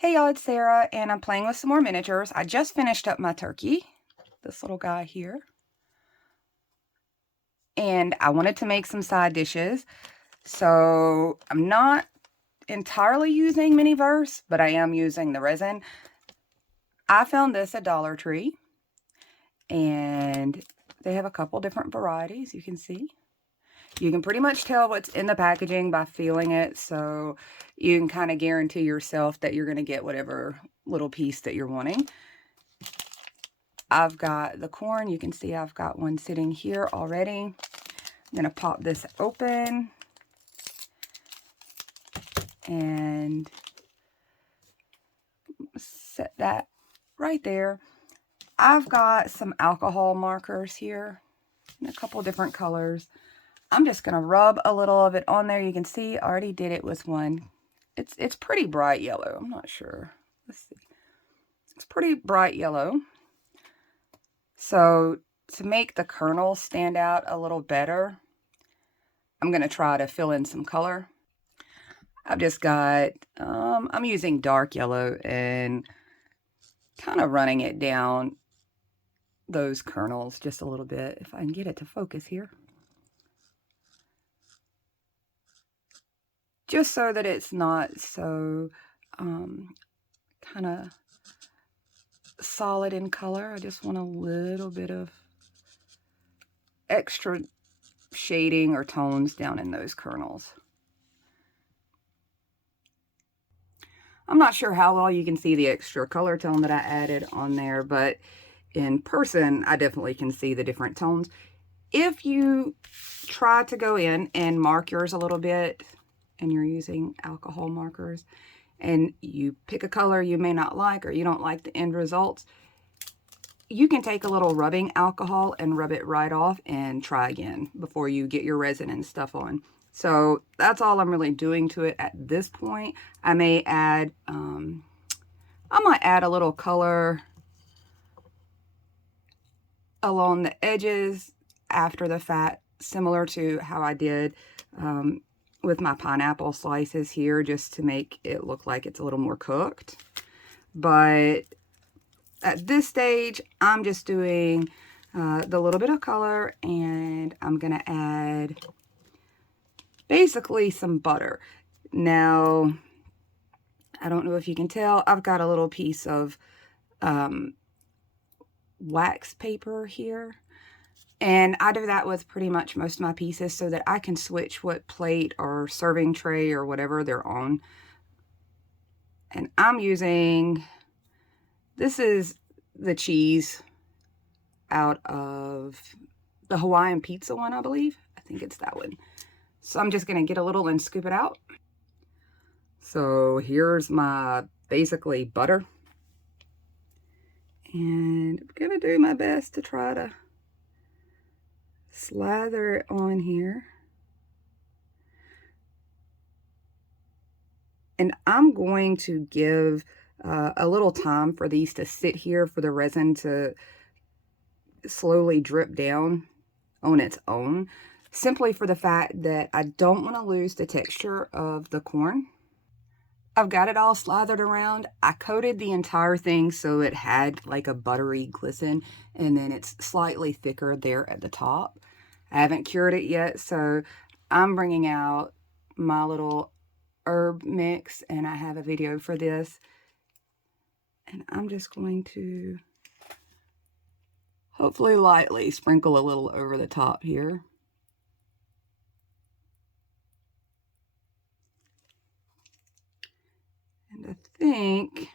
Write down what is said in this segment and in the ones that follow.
Hey y'all, it's Sarah, and I'm playing with some more miniatures. I just finished up my turkey, this little guy here, and I wanted to make some side dishes. So I'm not entirely using Miniverse, but I am using the resin. I found this at Dollar Tree, and they have a couple different varieties, you can see. You can pretty much tell what's in the packaging by feeling it, so you can kind of guarantee yourself that you're going to get whatever little piece that you're wanting. I've got the corn. You can see I've got one sitting here already. I'm going to pop this open and set that right there. I've got some alcohol markers here in a couple different colors. I'm just going to rub a little of it on there. You can see I already did it with one. It's pretty bright yellow. I'm not sure. Let's see. It's pretty bright yellow. So to make the kernels stand out a little better, I'm going to try to fill in some color. I've just got, I'm using dark yellow and kind of running it down those kernels just a little bit, if I can get it to focus here. Just so that it's not so kind of solid in color. I just want a little bit of extra shading or tones down in those kernels. I'm not sure how well you can see the extra color tone that I added on there, but in person, I definitely can see the different tones. If you try to go in and mark yours a little bit, and you're using alcohol markers, and you pick a color you may not like, or you don't like the end results, you can take a little rubbing alcohol and rub it right off and try again before you get your resin and stuff on. So that's all I'm really doing to it at this point. I may add, I might add a little color along the edges after the fact, similar to how I did with my pineapple slices here, just to make it look like it's a little more cooked. But at this stage, I'm just doing the little bit of color, and I'm going to add basically some butter. Now, I don't know if you can tell, I've got a little piece of wax paper here. And I do that with pretty much most of my pieces so that I can switch what plate or serving tray or whatever they're on. And I'm using, this is the cheese out of the Hawaiian pizza one, I believe. I think it's that one. So I'm just going to get a little and scoop it out. So here's my basically butter. And I'm going to do my best to try to slather it on here. And I'm going to give a little time for these to sit here for the resin to slowly drip down on its own, simply for the fact that I don't want to lose the texture of the corn. I've got it all slathered around. I coated the entire thing so it had like a buttery glisten, and then it's slightly thicker there at the top. I haven't cured it yet, so I'm bringing out my little herb mix, and I have a video for this. And I'm just going to hopefully lightly sprinkle a little over the top here. And I think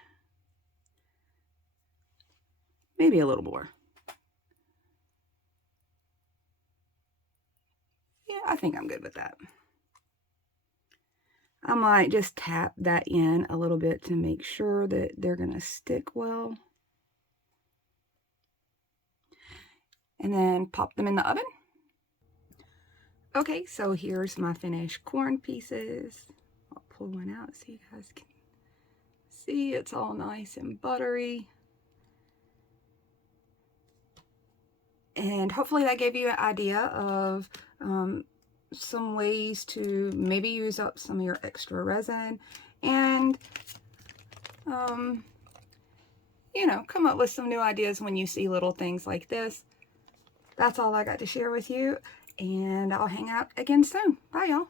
maybe a little more. Yeah, I think I'm good with that. I might just tap that in a little bit to make sure that they're going to stick well. And then pop them in the oven. Okay, so here's my finished corn pieces. I'll pull one out so you guys can see it's all nice and buttery. And hopefully that gave you an idea of some ways to maybe use up some of your extra resin. And you know, come up with some new ideas when you see little things like this. That's all I got to share with you, and I'll hang out again soon. Bye, y'all.